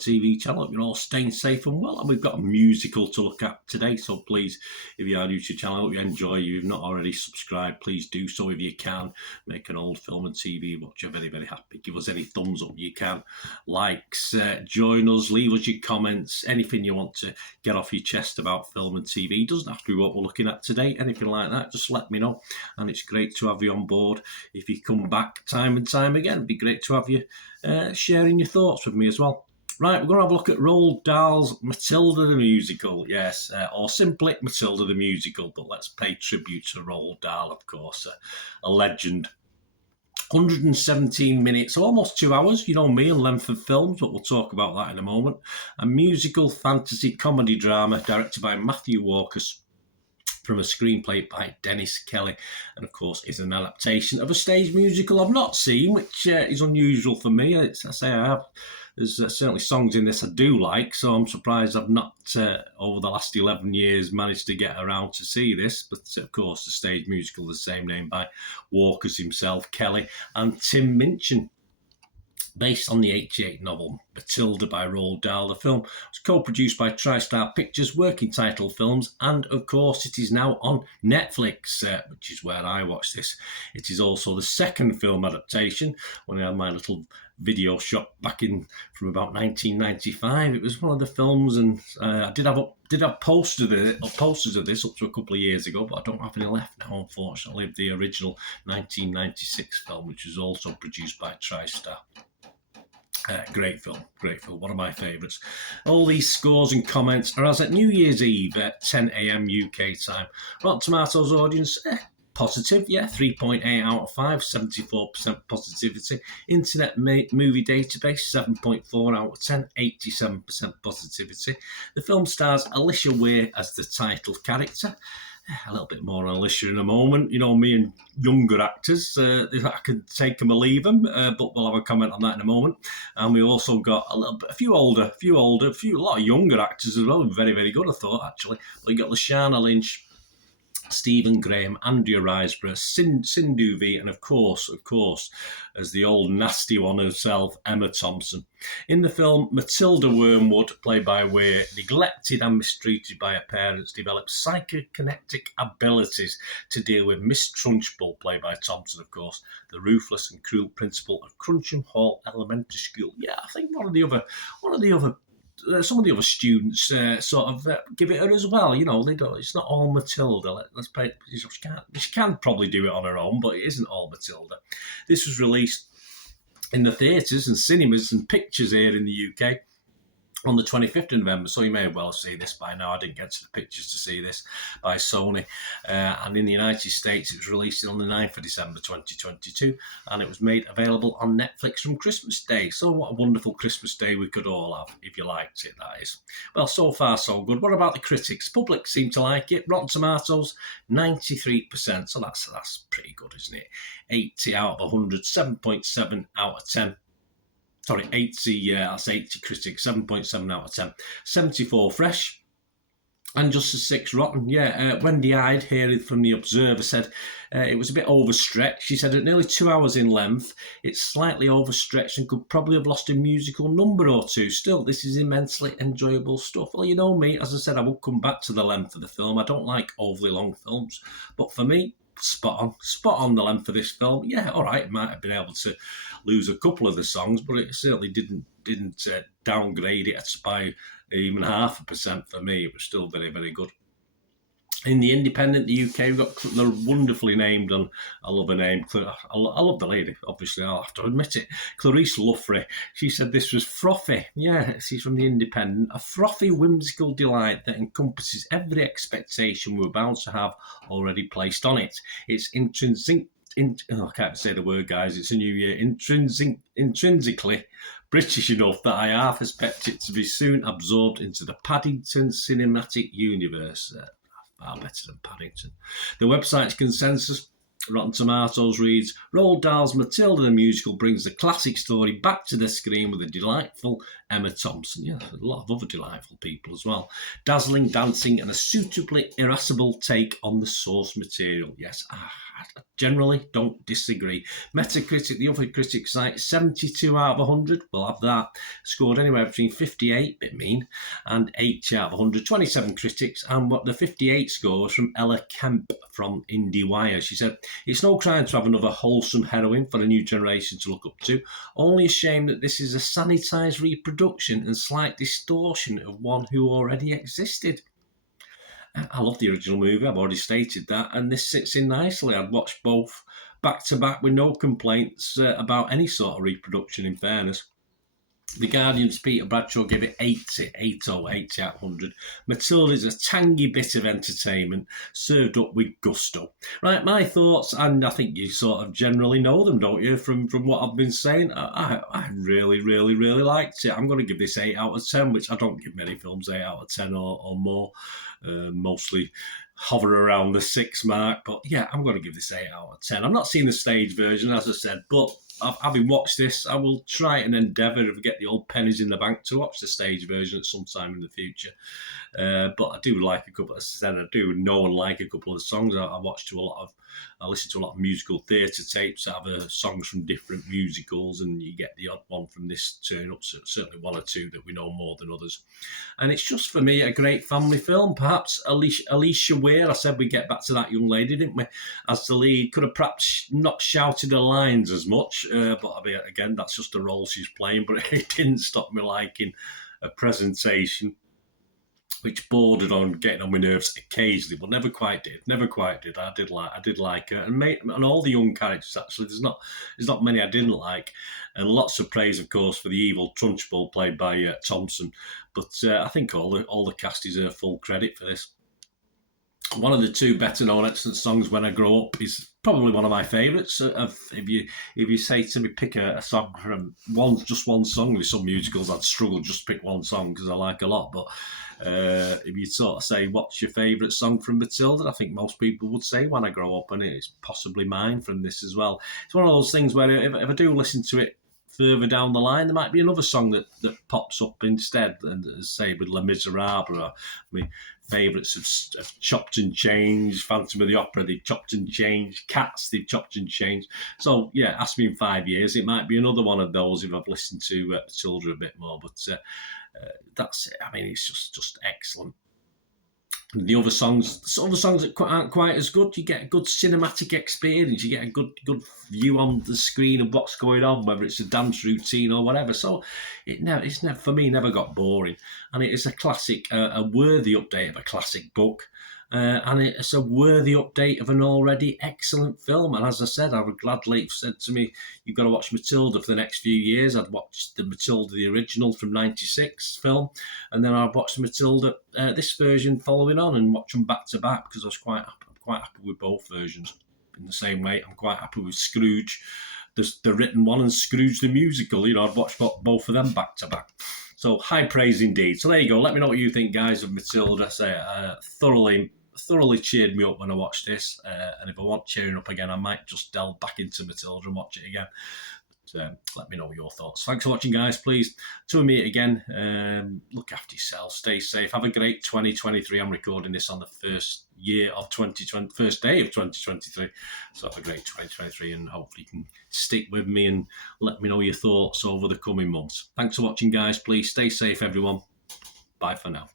TV channel. You're all staying safe and well, and we've got a musical to look at today. So please, if you are new to the channel, I hope you enjoy. If you've not already subscribed, please do so if you can. Make an old film and TV watch. You're very, very happy. Give us any thumbs up you can, likes, join us, leave us your comments, anything you want to get off your chest about film and TV. It doesn't have to be what we're looking at today, anything like that, just let me know. And it's great to have you on board. If you come back time and time again, it'd be great to have you sharing your thoughts with me as well. Right, we're going to have a look at Roald Dahl's Matilda the Musical, yes, or simply Matilda the Musical, but let's pay tribute to Roald Dahl, of course, a legend. 117 minutes, almost 2 hours, you know me and length of films, but we'll talk about that in a moment. A musical fantasy comedy drama directed by Matthew Walker, from a screenplay by Dennis Kelly, and of course is an adaptation of a stage musical I've not seen, which is unusual for me. I say I have. There's certainly songs in this I do like, so I'm surprised I've not, over the last 11 years, managed to get around to see this. But of course, the stage musical, the same name by Walker's himself, Kelly, and Tim Minchin. Based on the 1988 novel Matilda by Roald Dahl, the film was co-produced by TriStar Pictures Working Title Films, and of course it is now on Netflix, which is where I watched this. It is also the second film adaptation. When I had my little video shot back in from about 1995, it was one of the films, and I did have posters of this up to a couple of years ago, but I don't have any left now, unfortunately, of the original 1996 film, which was also produced by TriStar. Great film, one of my favourites. All these scores and comments are as at New Year's Eve at 10 a.m. UK time. Rotten Tomatoes audience, positive, yeah, 3.8 out of 5, 74% positivity. Internet Movie Database, 7.4 out of 10, 87% positivity. The film stars Alicia Weir as the title character. A little bit more on Alicia in a moment. You know, me and younger actors, I can take them or leave them, but we'll have a comment on that in a moment. And we also got a lot of younger actors as well. Very, very good, I thought, actually. We got Lashana Lynch, Stephen Graham, Andrea Riseborough, Sindhu V, and of course, as the old nasty one herself, Emma Thompson. In the film, Matilda Wormwood, played by Weir, neglected and mistreated by her parents, develops psychokinetic abilities to deal with Miss Trunchbull, played by Thompson, of course, the ruthless and cruel principal of Cruncham Hall Elementary School. Yeah, I think some of the other students sort of give it her as well. You know, they don't. It's not all Matilda. Let's pay. She can probably do it on her own, but it isn't all Matilda. This was released in the theatres and cinemas and pictures here in the UK on the 25th of November, so you may well have seen this by now. I didn't get to the pictures to see this, by Sony. And in the United States, it was released on the 9th of December 2022, and it was made available on Netflix from Christmas Day. So what a wonderful Christmas Day we could all have, if you liked it, that is. Well, so far, so good. What about the critics? Public seem to like it. Rotten Tomatoes, 93%, so that's pretty good, isn't it? 80 out of 100, 7.7 out of 10. Sorry, 80, that's 80 critics, 7.7 out of 10. 74 fresh, and just a 6 rotten. Yeah, Wendy Hyde here from The Observer said it was a bit overstretched. She said at nearly 2 hours in length, it's slightly overstretched and could probably have lost a musical number or two. Still, this is immensely enjoyable stuff. Well, you know me, as I said, I will come back to the length of the film. I don't like overly long films, but for me, spot on the length of this film. Yeah, all right, might have been able to lose a couple of the songs, but it certainly didn't downgrade it by even 0.5% for me. It was still very, very good. In the Independent, the UK, we've got, they're wonderfully named, and I love her name. I love the lady, obviously, I'll have to admit it. Clarice Luffrey. She said this was frothy. Yeah, she's from the Independent. A frothy, whimsical delight that encompasses every expectation we're bound to have already placed on it. It's intrinsic. I can't say the word, guys. It's a new year. Intrinsically British enough that I half expect it to be soon absorbed into the Paddington cinematic universe. Far better than Paddington. The website's consensus Rotten Tomatoes reads, Roald Dahl's Matilda the musical brings the classic story back to the screen with a delightful Emma Thompson. Yeah, a lot of other delightful people as well. Dazzling dancing and a suitably irascible take on the source material. Yes, I generally don't disagree. Metacritic, the other critic site, 72 out of 100. We'll have that. Scored anywhere between 58, bit mean, and 80 out of 100. 27 critics, and what the 58 scores from Ella Kemp from IndieWire. She said, it's no crime to have another wholesome heroine for a new generation to look up to. Only a shame that this is a sanitised reproduction and slight distortion of one who already existed. I love the original movie, I've already stated that, and this sits in nicely. I'd watch both back to back with no complaints about any sort of reproduction, in fairness. The Guardian's Peter Bradshaw gave it 80 out of 100. Matilda is a tangy bit of entertainment served up with gusto. Right, my thoughts, and I think you sort of generally know them, don't you, from what I've been saying. I really, really, really liked it. I'm going to give this 8 out of 10, which I don't give many films 8 out of 10 or more. Mostly hover around the 6 mark, but yeah, I'm going to give this 8 out of 10. I've not seen the stage version, as I said, but having watched this, I will try and endeavour, if I get the old pennies in the bank, to watch the stage version at some time in the future. But I do like a couple, as I said, I do know and like a couple of the songs. I listen to a lot of musical theatre tapes that have songs from different musicals, and you get the odd one from this turn up, so certainly one or two that we know more than others. And it's just, for me, a great family film. Perhaps Alicia Weir, I said we'd get back to that young lady, didn't we, as the lead, could have perhaps not shouted her lines as much, but I mean, again, that's just the role she's playing, but it didn't stop me liking a presentation which bordered on getting on my nerves occasionally, but never quite did. I did like her, and all the young characters, actually. There's not many I didn't like, and lots of praise, of course, for the evil Trunchbull played by Thompson. But I think all the cast deserve full credit for this. One of the two better known excellent songs, When I Grow Up, is probably one of my favourites. If you say to me, pick a song from just one song, with some musicals I'd struggle just to pick one song because I like a lot, but if you sort of say what's your favourite song from Matilda, I think most people would say When I Grow Up, and it's possibly mine from this as well. It's one of those things where if I do listen to it further down the line, there might be another song that pops up instead, and say with Les Miserables, or my favourites of Chopped and Changed, Phantom of the Opera, they've chopped and changed, Cats, they've chopped and changed. So yeah, ask me in 5 years, it might be another one of those if I've listened to Matilda a bit more, but that's it. I mean, it's just excellent. The other songs that aren't quite as good, you get a good cinematic experience, you get a good view on the screen of what's going on, whether it's a dance routine or whatever. So it's never, for me, never got boring, and it is a classic, a worthy update of a classic book. And it's a worthy update of an already excellent film. And as I said, I would gladly, if said to me, you've got to watch Matilda for the next few years, I'd watch the Matilda, the original from '96 film, and then I'd watch the Matilda, this version following on, and watch them back to back, because I'm quite happy with both versions. In the same way, I'm quite happy with Scrooge, the written one, and Scrooge the musical. I'd watch both of them back to back. So high praise indeed. So there you go. Let me know what you think, guys, of Matilda. Thoroughly cheered me up when I watched this, and if I want cheering up again, I might just delve back into Matilda and watch it again. But let me know your thoughts. Thanks for watching, guys. Please, till we meet again, look after yourself, stay safe, have a great 2023. I'm recording this on the first day of 2023, so have a great 2023, and hopefully you can stick with me and let me know your thoughts over the coming months. Thanks for watching, guys. Please stay safe, everyone. Bye for now.